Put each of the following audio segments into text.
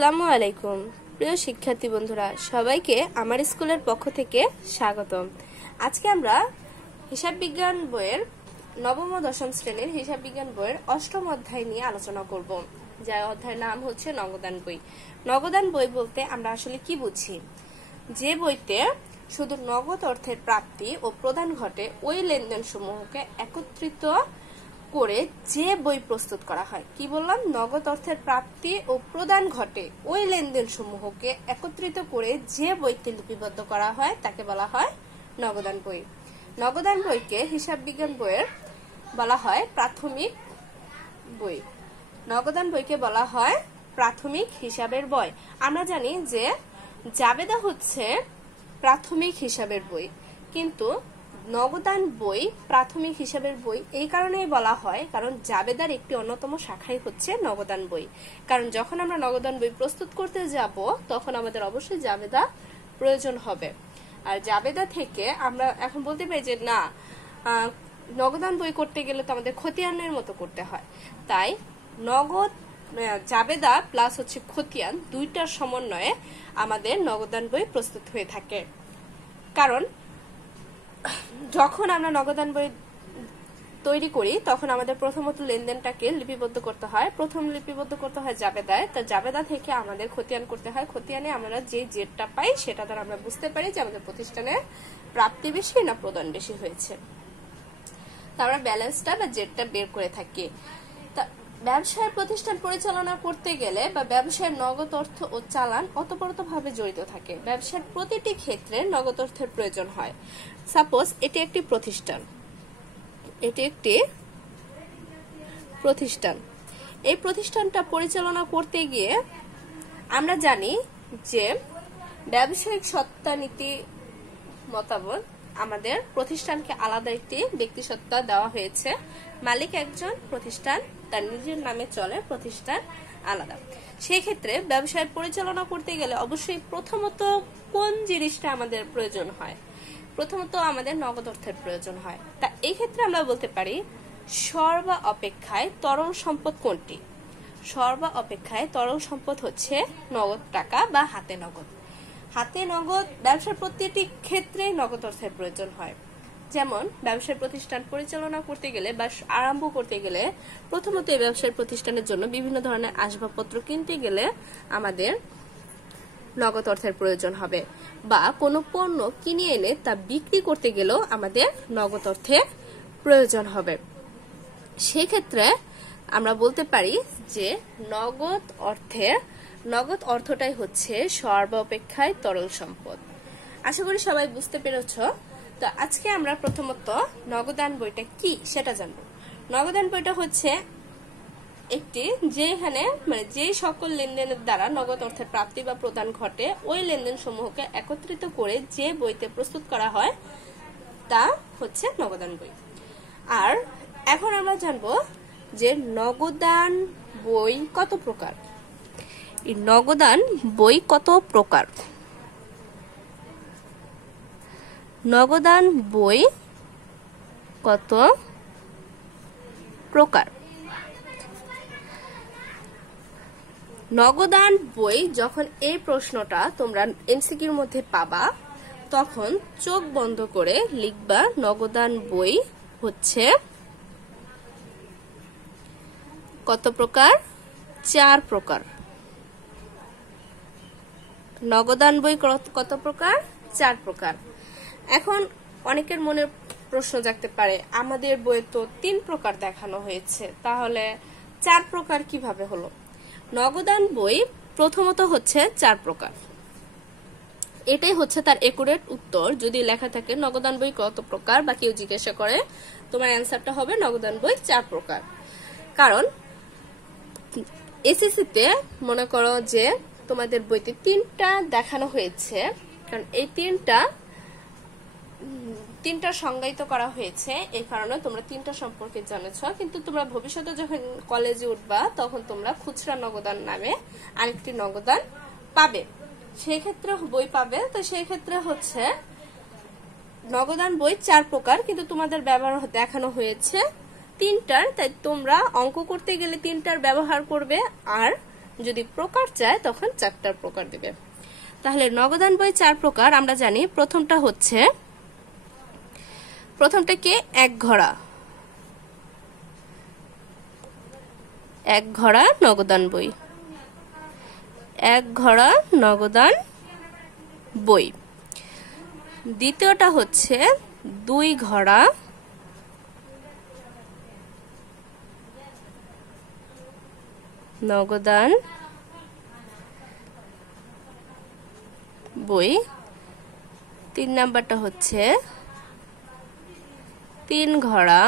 আসসালামু আলাইকুম প্রিয় শিক্ষার্থী বন্ধুরা, সবাইকে আমার স্কুলের পক্ষ থেকে স্বাগতম। আজকে আমরা হিসাব বিজ্ঞান বইয়ের নবম ও দশম শ্রেণীর হিসাব বিজ্ঞান বইয়ের অষ্টম অধ্যায় নিয়ে আলোচনা করব, যার অধ্যায়ের নাম হচ্ছে নগদান বই। নগদান বই বলতে আমরা আসলে কি বুঝি? যে বইতে শুধু নগদ অর্থের প্রাপ্তি ও প্রদান ঘটে, ওই লেনদেন সমূহকে একত্রিত করে যে বই প্রস্তুত করা হয়। কি বললাম? নগদ অর্থের প্রাপ্তি ও প্রদান ঘটে, ওই লেনদেন সমূহকে একত্রিত করে যে বইতে লিপিবদ্ধ করা হয় তাকে বলা হয় নগদান বই। নগদান বইকে হিসাব বিজ্ঞান বইয়ের বলা হয় প্রাথমিক বই। নগদান বইকে বলা হয় প্রাথমিক হিসাবের বই। আমরা জানি যে জাবেদা হচ্ছে প্রাথমিক হিসাবের বই, কিন্তু নগদান বই প্রাথমিক হিসাবের বই এই কারণেই বলা হয় কারণ জাবেদার একটি অন্যতম শাখাই হচ্ছে নগদান বই। কারণ যখন আমরা নগদান বই প্রস্তুত করতে যাব তখন আমাদের অবশ্যই জাবেদা প্রয়োজন হবে। আর জাবেদা থেকে আমরা এখন বলতে পারি যে না, নগদান বই করতে গেলে তো আমাদের খতিয়ানের মতো করতে হয়, তাই নগদ জাবেদা প্লাস হচ্ছে খতিয়ান দুইটার সমন্বয়ে আমাদের নগদান বই প্রস্তুত হয়ে থাকে। কারণ যখন আমরা নগদান বই তৈরি করি তখন আমাদের প্রথমত লেনদেনটাকে লিপিবদ্ধ করতে হয়। প্রথম লিপিবদ্ধ করতে হয় জাবেদায়, তা জাবেদা থেকে আমাদের খতিয়ান করতে হয়। খতিয়ানে আমরা যে জেটটা পাই সেটা দ্বারা আমরা বুঝতে পারি যে আমাদের প্রতিষ্ঠানে প্রাপ্তি বেশি না প্রদান বেশি হয়েছে, তা আমরা ব্যালেন্সটা বা জেটটা বের করে থাকি। তা ব্যবসায় প্রতিষ্ঠান পরিচালনা করতে গেলে বা ব্যবসায়ের নগদ অর্থ ও চালান ওতপ্রোতভাবে জড়িত থাকে। ব্যবসার প্রতিটি ক্ষেত্রে নগদ অর্থের প্রয়োজন হয়। সাপোজ এটি একটি প্রতিষ্ঠান, এই প্রতিষ্ঠানটা পরিচালনা করতে গিয়ে আমরা জানি যে ব্যবসায়িক সত্তা নীতি মোতাবেক আমাদের প্রতিষ্ঠানকে আলাদা একটি ব্যক্তি সত্তা দেওয়া হয়েছে। মালিক একজন, প্রতিষ্ঠান তার নিজের নামে চলে, প্রতিষ্ঠান আলাদা। সেই ক্ষেত্রে ব্যবসায় পরিচালনা করতে গেলে অবশ্যই প্রথমত কোন জিনিসটা আমাদের প্রয়োজন হয়? প্রথমত আমাদের নগদ অর্থের প্রয়োজন হয়। তা এই ক্ষেত্রে আমরা বলতে পারি সর্বা অপেক্ষায় তরল সম্পদ কোনটি? সর্বা অপেক্ষায় তরল সম্পদ হচ্ছে নগদ টাকা বা হাতে নগদ। হাতে নগদ ব্যবসার প্রতিটি ক্ষেত্রে নগদ অর্থের প্রয়োজন হয়। যেমন ব্যবসায় প্রতিষ্ঠান পরিচালনা করতে গেলে বা আরম্ভ করতে গেলে প্রথমত এই ব্যবসায় প্রতিষ্ঠানের জন্য বিভিন্ন ধরনের আসবাবপত্র কিনতে গেলে আমাদের নগদ অর্থের প্রয়োজন হবে, বা কোনো পণ্য কিনে এনে তা বিক্রি করতে গেলেও আমাদের নগদ অর্থের প্রয়োজন হবে। সেক্ষেত্রে আমরা বলতে পারি যে নগদ অর্থটাই হচ্ছে সর্বাপেক্ষায় তরল সম্পদ। আশা করি সবাই বুঝতে পেরেছ। তো আজকে আমরা প্রথমত নগদান বইটা কি সেটা জানবো। নগদান বইটা হচ্ছে একটি যেখানে যে সকল লেনদেনের দ্বারা নগদ অর্থের প্রাপ্তি বা প্রদান ঘটে, ওই লেনদেন সমূহকে একত্রিত করে যে বইতে প্রস্তুত করা হয় তা হচ্ছে নগদান বই। আর এখন আমরা জানবো যে নগদান বই কত প্রকার। এই নগদান বই কত প্রকার? নগদান বই কত প্রকার? নগদান বই যখন এই প্রশ্নটা তোমরা এমসিকিউর মধ্যে পাবা তখন চোখ বন্ধ করে লিখবা নগদান বই হচ্ছে কত প্রকার? 4 প্রকার। নগদান বই কত প্রকার? 4 প্রকার। এখন অনেকের মনে প্রশ্ন জাগতে পারে, আমাদের বইয়ে তো 3 প্রকার দেখানো হয়েছে, তাহলে 4 প্রকার কিভাবে হলো? নগদান বই প্রথমত হচ্ছে 4 প্রকার। এটাই হচ্ছে তার একুরেট উত্তর। যদি লেখা থাকে নগদান বই কত প্রকার বা কেউ জিজ্ঞাসা করে, তোমার অ্যান্সারটা হবে নগদান বই 4 প্রকার। কারণ এসএসসিতে মনে করো যে তোমাদের বইতে 3টা দেখানো হয়েছে, কারণ এই তিনটা সংজ্ঞায়িত করা হয়েছে, এই কারণে তোমরা 3টা সম্পর্কে জানেছ। কিন্তু তোমরা ভবিষ্যতে যখন কলেজে উঠবা তখন তোমরা খুচরা নগদান নামে আরেকটি নগদান পাবে, সেই ক্ষেত্রে বই পাবে। তো সেই ক্ষেত্রে হচ্ছে নগদান বই 4 প্রকার, কিন্তু তোমাদের ব্যবহার দেখানো হয়েছে 3টার, তাই তোমরা অঙ্ক করতে গেলে 3টার ব্যবহার করবে আর যদি প্রকার চায় তখন 4টা প্রকার দিবে। তাহলে নগদান বই 4 প্রকার আমরা জানি। প্রথমটা কি? এক ঘরা। এক ঘরা নগদান বই, এক ঘরা নগদান বই। দ্বিতীয়টা হচ্ছে 2 ঘরা নগদান বই। 3 নাম্বারটা হচ্ছে 3 ঘরা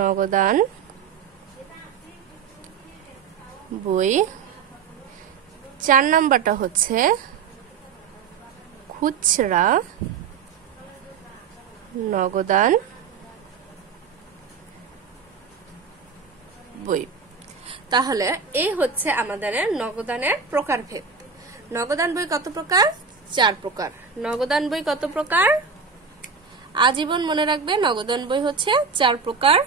নগদান বই। 4 নাম্বারটা হচ্ছে খুচরা নগদান বই। তাহলে এই হচ্ছে আমাদের নগদানের প্রকারভেদ। নগদান বই কত প্রকার? 4 প্রকার। নগদান বই কত প্রকার? আজীবন মনে রাখবে, নগদান বই হচ্ছে 4 প্রকার।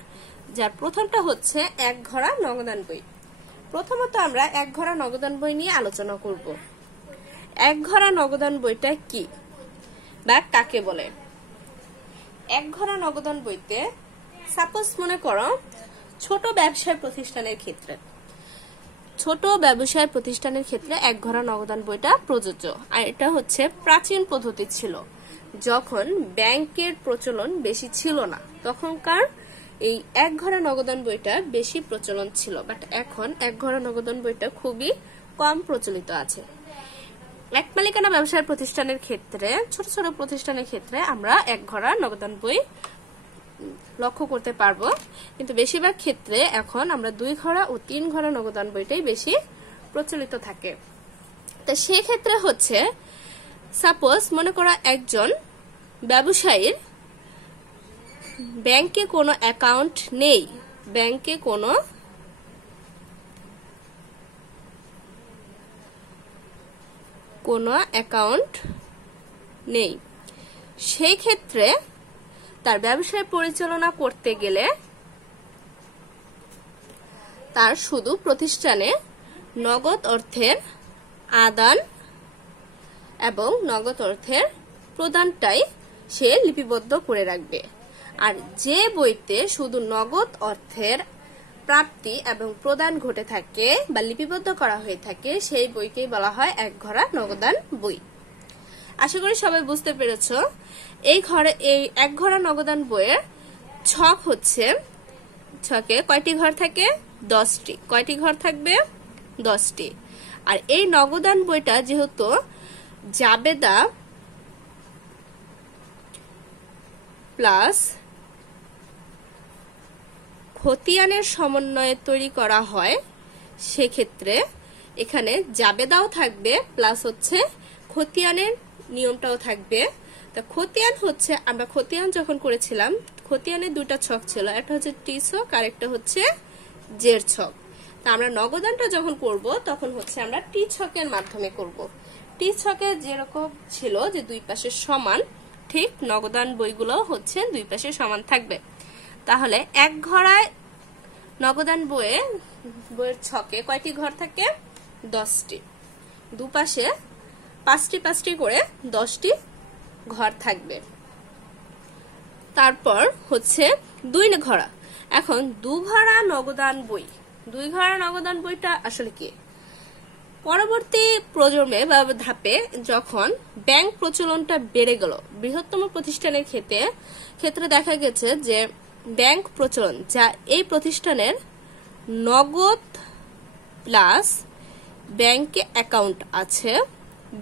যার প্রথমটা হচ্ছে এক ঘরা নগদান বই। প্রথমত আমরা এক ঘরা নগদান বই নিয়ে আলোচনা করব। এক ঘরা নগদান বইটা কি বা কাকে বলে? এক ঘরা নগদান বইতে সাপোজ মনে করো ছোট ব্যবসায় প্রতিষ্ঠানের ক্ষেত্রে, এক ঘরা নগদান বইটা প্রযোজ্য। আর এটা হচ্ছে প্রাচীন পদ্ধতি ছিল, যখন ব্যাংকের প্রচলন বেশি ছিল না তখনকার এই এক ঘরা নগদান বইটা বেশি প্রচলন ছিল। বাট এখন এক ঘরা নগদান বইটা খুবই কম প্রচলিত আছে। এক মালিকানা ব্যবসায় প্রতিষ্ঠানের ক্ষেত্রে, ছোট ছোট প্রতিষ্ঠানের ক্ষেত্রে আমরা এক ঘরা নগদান বই লক্ষ্য করতে পারবো, কিন্তু বেশিরভাগ ক্ষেত্রে এখন আমরা 2 ঘরা ও 3 ঘরা নগদান বইটাই বেশি প্রচলিত থাকে। তো সেই ক্ষেত্রে হচ্ছে সাপোজ মনে করা একজন ব্যবসায়ীর ব্যাংকে কোনো অ্যাকাউন্ট নেই, ব্যাংকে কোনো অ্যাকাউন্ট নেই। সেই ক্ষেত্রে তার ব্যবসায় পরিচালনা করতে গেলে তার শুধু প্রতিষ্ঠানে নগদ অর্থের আদান এবং নগদ অর্থের প্রদানটাই সে লিপিবদ্ধ করে রাখবে। আর যে বইতে শুধু নগদ অর্থের প্রাপ্তি এবং প্রদান ঘটে থাকে বা লিপিবদ্ধ করা হয়ে থাকে সেই বইকেই বলা হয় এক ঘরা নগদান বই। আশা করি সবাই বুঝতে পেরেছ। এই এক ঘরা নগদান বইয়ের ছক হচ্ছে, ছকে কয়টি ঘর থাকে? 10টি। কয়টি ঘর থাকবে? 10টি। আর এই নগদান বইটা যেহেতু জাবেদা প্লাস খতিয়ানের সমন্বয়ে তৈরি করা হয়, সেক্ষেত্রে এখানে জাবেদাও থাকবে প্লাস হচ্ছে খতিয়ানের নিয়মটাও থাকবে। তা খতিয়ান হচ্ছে, আমরা খতিয়ান যখন করেছিলাম খতিয়ানের 2টা ছক ছিল, একটা হচ্ছে টি ছক আর একটা হচ্ছে জের ছক। তা আমরা নগদানটা যখন করব তখন হচ্ছে আমরা টি ছকের মাধ্যমে করব। টি ছকে যেরকম ছিল যে 2 পাশে সমান, ঠিক নগদান বইগুলো হচ্ছে 2 পাশে সমান থাকবে। তাহলে এক ঘরায় নগদান বইয়ের ছকে কয়টি ঘর থাকে? 10টি। দুপাশে 5টি 5টি করে 10টি ঘর থাকবে। তারপর হচ্ছে 2 ঘরা। এখন 2 ঘরা নগদান বই, 2 ঘরা নগদান বইটা আসলে কি? পরবর্তী প্রজন্মে বা ধাপে যখন ব্যাংক প্রচলনটা বেড়ে গেল, বৃহত্তম প্রতিষ্ঠানের ক্ষেত্রে দেখা গেছে যে ব্যাংক প্রচলন, যা এই প্রতিষ্ঠানের নগদ প্লাস ব্যাংকে অ্যাকাউন্ট আছে,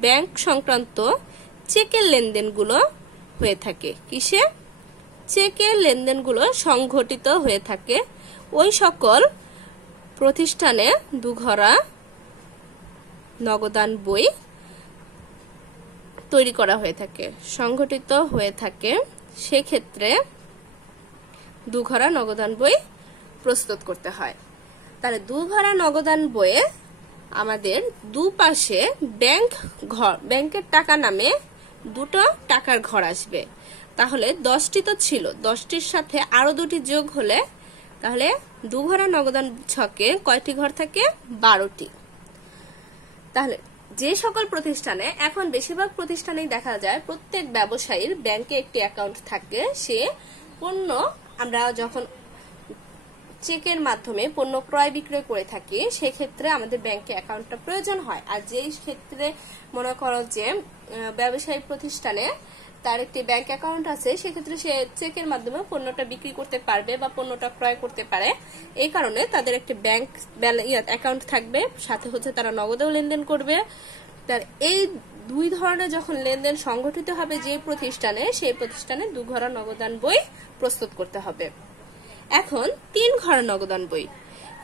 ব্যাংক সংক্রান্ত চেকের লেনদেনগুলো হয়ে থাকে। কিসে? চেকের লেনদেনগুলো সংঘটিত হয়ে থাকে। ওই সকল প্রতিষ্ঠানে 2 ঘরা নগদান বই তৈরি করা হয়ে থাকে, সংঘটিত হয়ে থাকে। সেক্ষেত্রে 2 ঘরা নগদান বই প্রস্তুত করতে হয়। তাহলে 2 ঘরা নগদান বইয়ে আমাদের দুপাশে ব্যাংকের টাকা নামে 2টো টাকার ঘর আসবে। তাহলে 10টি তো ছিল, 10টির সাথে আরো 2টি যোগ হলে তাহলে 2 ঘরের নগদান ছকে কয়টি ঘর থাকে? 12টি। তাহলে যে সকল প্রতিষ্ঠানে, এখন বেশিরভাগ প্রতিষ্ঠানেই দেখা যায় প্রত্যেক ব্যবসায়ীর ব্যাংকে একটি অ্যাকাউন্ট থাকে। সে পণ্য, আমরা যখন চেকের মাধ্যমে পণ্য ক্রয় বিক্রয় করে থাকি সেক্ষেত্রে আমাদের ব্যাংকে অ্যাকাউন্টটা প্রয়োজন হয়। আর যেই ক্ষেত্রে মনে করো যে ব্যবসায়িক প্রতিষ্ঠানে তার একটি ব্যাংক অ্যাকাউন্ট আছে, সেক্ষেত্রে সে চেকের মাধ্যমে পণ্যটা বিক্রি করতে পারবে বা পণ্যটা ক্রয় করতে পারে। এই কারণে তাদের একটি ব্যাংক অ্যাকাউন্ট থাকবে, সাথে হচ্ছে তারা নগদেও লেনদেন করবে। তার এই 2 ধরনের যখন লেনদেন সংগঠিত হবে যে প্রতিষ্ঠানে, সেই প্রতিষ্ঠানে 2 ঘরের নগদান বই প্রস্তুত করতে হবে। এখন 3 ঘরের নগদান বই।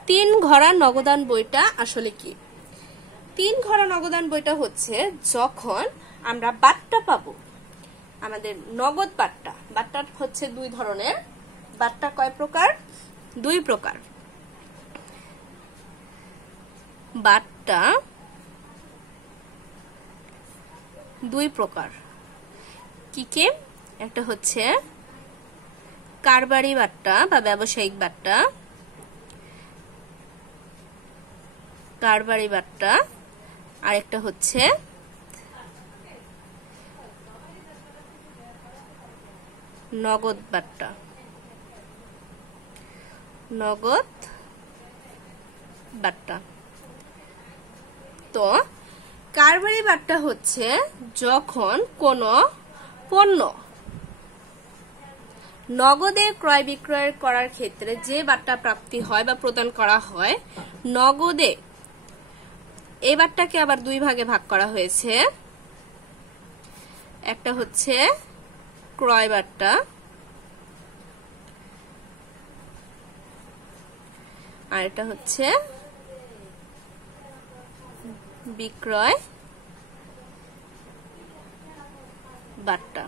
3 ঘরের নগদান বইটা আসলে কি? 3 ঘরের নগদান বইটা হচ্ছে যখন আমরা বাট্টা পাবো, আমাদের নগদ বাট্টা। বাট্টা হচ্ছে 2 ধরনের। বাট্টা কয় প্রকার? 2 প্রকার। বাট্টা 2 প্রকার। কি কি? একটা হচ্ছে কারবারি বাট্টা বা ব্যবসায়িক বাট্টা, কারবারি বাট্টা, আর একটা হচ্ছে নগদ বাট্টা। নগদ বাট্টা। তো কারবারি বাট্টা হচ্ছে যখন কোনো পণ্য নগদে ক্রয় বিক্রয় করার ক্ষেত্রে যে বাট্টা প্রাপ্তি হয় বা প্রদান করা হয় নগদে, এই বাট্টাকে আবার 2 ভাগে ভাগ করা হয়েছে। একটা হচ্ছে ক্রয় বাট্টা, আর এটা হচ্ছে বিক্রয় বাট্টা।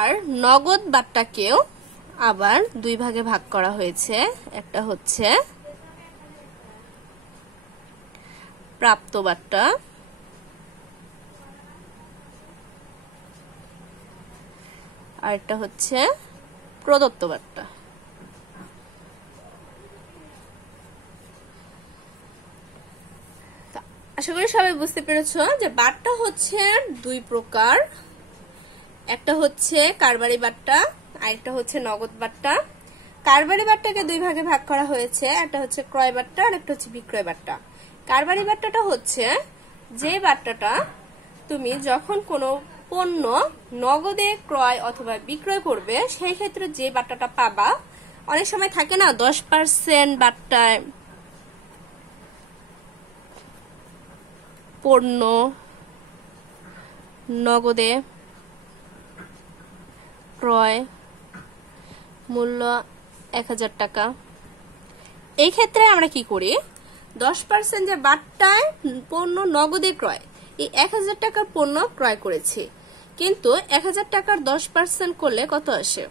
আর নগদ বাট্টাকেও আবার 2 ভাগে ভাগ করা হয়েছে। একটা হচ্ছে প্রাপ্ত বাট্টা, আর একটা হচ্ছে প্রদত্ত বাট্টা। আশা করি সবাই বুঝতে পেরেছো যে বাট্টা হচ্ছে 2 প্রকার। একটা হচ্ছে কারবারি বাট্টা, আর একটা হচ্ছে নগদ বাট্টা। কারবারি বাট্টাকে 2 ভাগে ভাগ করা হয়েছে। একটা হচ্ছে ক্রয় বাট্টা, আর একটা হচ্ছে বিক্রয় বাট্টা। কারবারি বাট্টাটা হচ্ছে যে বাট্টাটা তুমি যখন কোনো পণ্য নগদে ক্রয় অথবা বিক্রয় করবে সেই ক্ষেত্রে যে বাট্টাটা পাবা, অনেক সময় থাকে না 10% বাট্টায় পণ্য নগদে ক্রয় মূল্য 1000 টাকা। এই ক্ষেত্রে আমরা কি করি, 10% যে বাট্টায় পণ্য নগদে ক্রয়, এই 1000 টাকার পণ্য ক্রয় করেছি, কিন্তু 1000 টাকার 10% করলে কত আসে?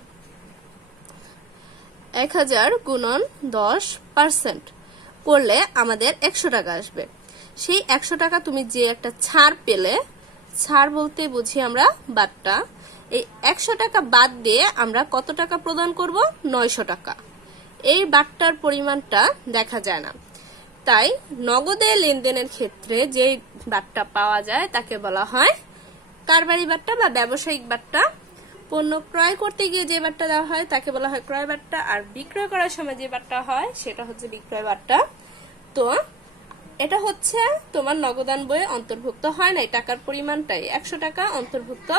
1000 গুণন 10% করলে আমাদের 100 টাকা আসবে। সেই 100 টাকা তুমি যে একটা ছাড় পেলে, ছাড় বলতে বুঝি আমরা বাট্টা, এই 100 টাকা বাদ দিয়ে আমরা কত টাকা প্রদান করব? 900 টাকা। এই বাট্টার পরিমাণটা দেখা যায় না। তাই নগদে লেনদেনের ক্ষেত্রে যে বাট্টা পাওয়া যায় তাকে বলা হয় কারবারি বাট্টা বা ব্যবসায়িক বাট্টা। পণ্য ক্রয় করতে গিয়ে যে বাট্টা দেওয়া হয় তাকে বলা হয় ক্রয় বাট্টা, আর বিক্রয় করার সময় যে বাট্টা হয় সেটা হচ্ছে বিক্রয় বাট্টা। তো এটা হচ্ছে তোমার নগদান বইয়ে অন্তর্ভুক্ত হয় না। টাকার পরিমাণটাই 100 টাকা অন্তর্ভুক্ত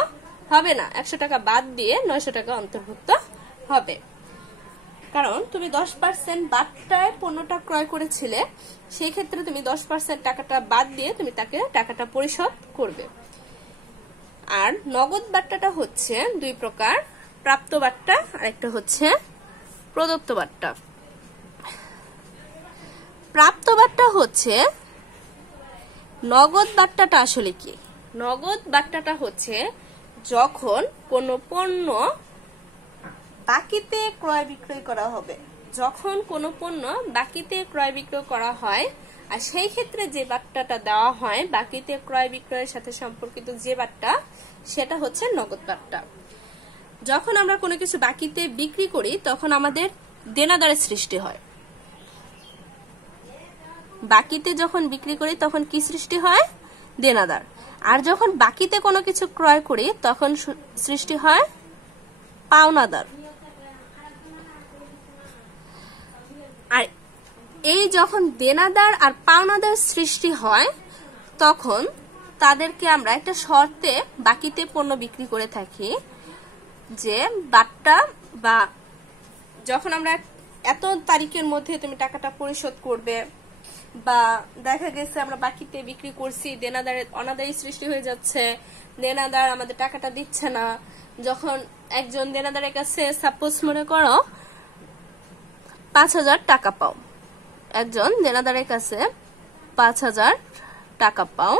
হবে না, 100 টাকা বাদ দিয়ে 900 টাকা অন্তর্ভুক্ত হবে। কারণ তুমি 10% বাট্টায় পণ্যটা ক্রয় করেছিলে, সেই ক্ষেত্রে তুমি 10% টাকাটা বাদ দিয়ে তুমি তাকে টাকাটা পরিশোধ করবে। আর নগদ বাট্টাটা হচ্ছে 2 প্রকার, প্রাপ্ত বাট্টা আর একটা হচ্ছে প্রদত্ত বাট্টা। প্রাপ্ত বাট্টা হচ্ছে নগদ বাট্টাটা আসলে কি? নগদ বাট্টাটা হচ্ছে যখন কোনো পণ্য বাকিতে ক্রয় বিক্রয় করা হবে, যখন কোনো পণ্য বাকিতে ক্রয় বিক্রয় করা হয়, আর সেই ক্ষেত্রে যে বাট্টাটা দেওয়া হয় বাকিতে ক্রয় বিক্রয়ের সাথে সম্পর্কিত যে বাট্টা, সেটা হচ্ছে নগদ বাট্টা। যখন আমরা কোনো কিছু বাকিতে বিক্রি করি তখন আমাদের দেনাদারের সৃষ্টি হয়। বাকিতে যখন বিক্রি করি তখন কি সৃষ্টি হয়? দেনাদার। আর যখন বাকিতে কোনো কিছু ক্রয় করি তখন সৃষ্টি হয় পাওনাদার। আর এই যখন দেনাদার আর পাওনাদার সৃষ্টি হয় তখন তাদেরকে আমরা একটা শর্তে বাকিতে পণ্য বিক্রি করে থাকি, যে বাট্টা বা যখন আমরা এত তারিখের মধ্যে তুমি টাকাটা পরিশোধ করবে, বা দেখা গেছে আমরা বাকিতে বিক্রি করছি, দেনাদারের অনাদায়ী সৃষ্টি হয়ে যাচ্ছে, দেনাদার আমাদের টাকাটা দিচ্ছে না। যখন একজন দেনাদারের কাছে সাপোজ মনে করো 5,000 টাকা পাও, একজন দেনাদারের কাছে 5,000 টাকা পাও,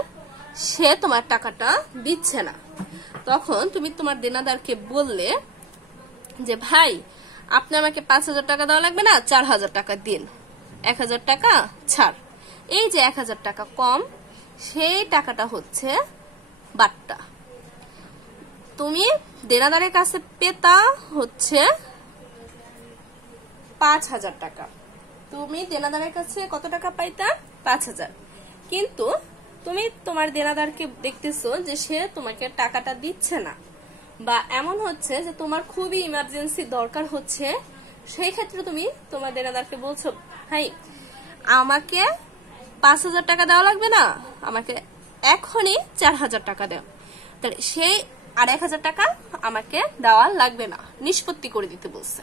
সে তোমার টাকাটা দিচ্ছে না। তখন তুমি তোমার দেনাদারকে বললে যে ভাই আপনি আমাকে 5,000 টাকা দেওয়া লাগবে না, 4,000 টাকা দিন, 1,000 টাকা ছাড়। এই যে 1,000 টাকা কম, সেই টাকাটা হচ্ছে বাট্টা। তুমি দেনাদারের কাছে পেতা হচ্ছে 5,000 টাকা, তুমি দেনাদারের কাছে কত টাকা পাইতা? 5,000। কিন্তু তুমি তোমার দেনাদারকে দেখতেছো যে সে তোমাকে টাকাটা দিচ্ছে না, বা এমন হচ্ছে যে তোমার খুবই ইমার্জেন্সি দরকার হচ্ছে, সেই ক্ষেত্রে তুমি তোমার দেনাদারকে বলছো ভাই আমাকে 5,000 টাকা দেওয়া লাগবে না, আমাকে এখনই 4,000 টাকা দাও। তাহলে সেই আর 1,000 টাকা আমাকে দেওয়া লাগবে না, নিষ্পত্তি করে দিতে বলছে।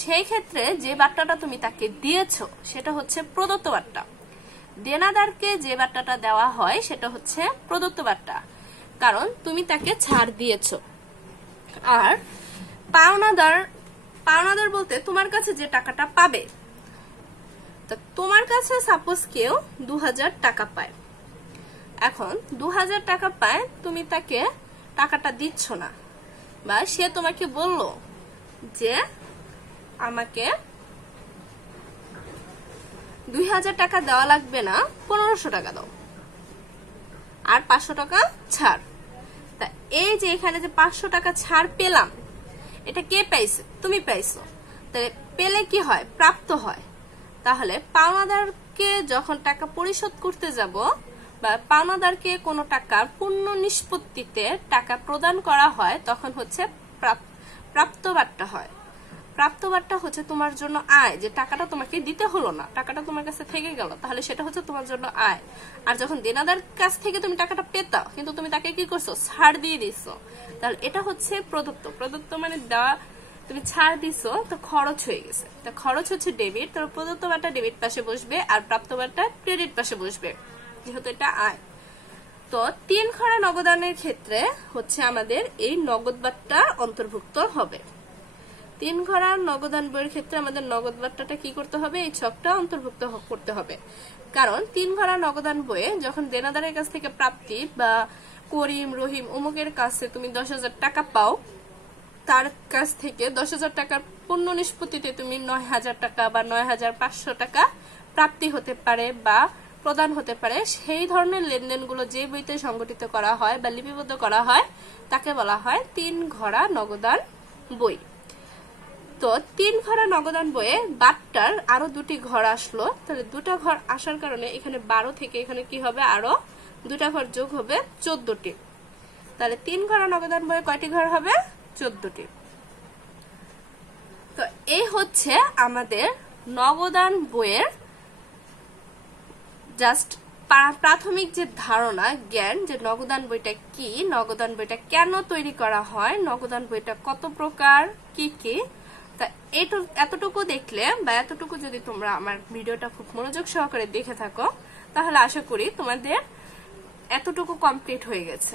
সেই ক্ষেত্রে যে বাট্টাটা তুমি তাকে দিয়েছো সেটা হচ্ছে প্রদত্ত বাট্টা। দেনাদারকে যে বাট্টাটা দেওয়া হয় সেটা হচ্ছে প্রদত্ত বাট্টা, কারণ তুমি তাকে ছাড় দিয়েছো। আর পাওনাদার বলতে তোমার কাছে যে টাকাটা পাবে। তো তোমার কাছে সাপোজ কেউ 2,000 টাকা পায়, এখন 2,000 টাকা পায়, তুমি তাকে টাকাটা দিচ্ছ না, বা সে তোমাকে বলল যে আমাকে 2,000 টাকা দেওয়া লাগবে না, 1,500 টাকা দাও আর 500 টাকা ছাড়। তা এই যে এখানে যে 500 টাকা ছাড় পেলাম, এটা কে পাইছে? তুমি পাইছো। তাহলে পেলে কি হয়? প্রাপ্ত হয়। তাহলে পাওনাদারকে যখন টাকা পরিশোধ করতে যাব, বা পাওনাদারকে কোনো টাকার পূর্ণ নিষ্পত্তিতে টাকা প্রদান করা হয়, তখন হচ্ছে প্রাপ্ত বাট্টা হয়। প্রাপ্ত বাট্টা হচ্ছে তোমার জন্য আয়, যে টাকাটা তোমাকে দিতে হলো না, টাকাটা তোমার কাছে থেকে গেল, তাহলে সেটা হচ্ছে তোমার জন্য আয়। আর যখন দেনাদার কাছ থেকে তুমি টাকাটা পেতা, কিন্তু তুমি তাকে কি করছো? ছাড় দিয়ে দিছো, তাহলে এটা হচ্ছে প্রদত্ত। প্রদত্ত মানে দেওয়া, তুমি ছাড় দিছো তো খরচ হয়ে গেছে, তা খরচ হচ্ছে ডেবিট, তো প্রদত্ত বাট্টা ডেবিট পাশে বসবে আর প্রাপ্ত বাট্টা ক্রেডিট পাশে বসবে, যেহেতু এটা আয়। তো 3 খরা নগদানের ক্ষেত্রে হচ্ছে আমাদের এই নগদ বাট্টা অন্তর্ভুক্ত হবে। 3 খরা নগদান বইয়ের ক্ষেত্রে আমাদের নগদ বাট্টাটা কি করতে হবে? এই ছকটা অন্তর্ভুক্ত করতে হবে। কারণ 3 খরা নগদান বইয়ে যখন দেনাদারের কাছ থেকে প্রাপ্তি, বা করিম রহিম অমুকের কাছে তুমি 10,000 টাকা পাও, তার কাছ থেকে 10,000 টাকার পূর্ণ নিষ্পত্তিতে তুমি 9,000 টাকা বা 9,500 টাকা প্রাপ্তি হতে পারে বা প্রদান হতে পারে। সেই ধরনের লেনদেনগুলো যে বইতে সংগঠিত করা হয় বা লিপিবদ্ধ করা হয় তাকে বলা হয় 3 ঘরা নগদান বই। তো 3 ঘরা নগদান বইয়ে বাট্টার আরো 2টি ঘর আসলো, তাহলে 2টা ঘর আসার কারণে এখানে 12 থেকে এখানে কি হবে? আরো 2টা ঘর যোগ হবে 14টি। তাহলে 3 ঘরা নগদান বইয়ে কয়টি ঘর হবে? 14টি। তো এই হচ্ছে আমাদের নগদান বইয়ের জাস্ট প্রাথমিক যে ধারণা জ্ঞান, যে নগদান বইটা কি, নগদান বইটা কেন তৈরি করা হয়, নগদান বইটা কত প্রকার, কি কি। তা এতটুকু দেখলে বা এতটুকু যদি তোমরা আমার ভিডিওটা খুব মনোযোগ সহকারে দেখে থাকো, তাহলে আশা করি তোমাদের এতটুকু কমপ্লিট হয়ে গেছে।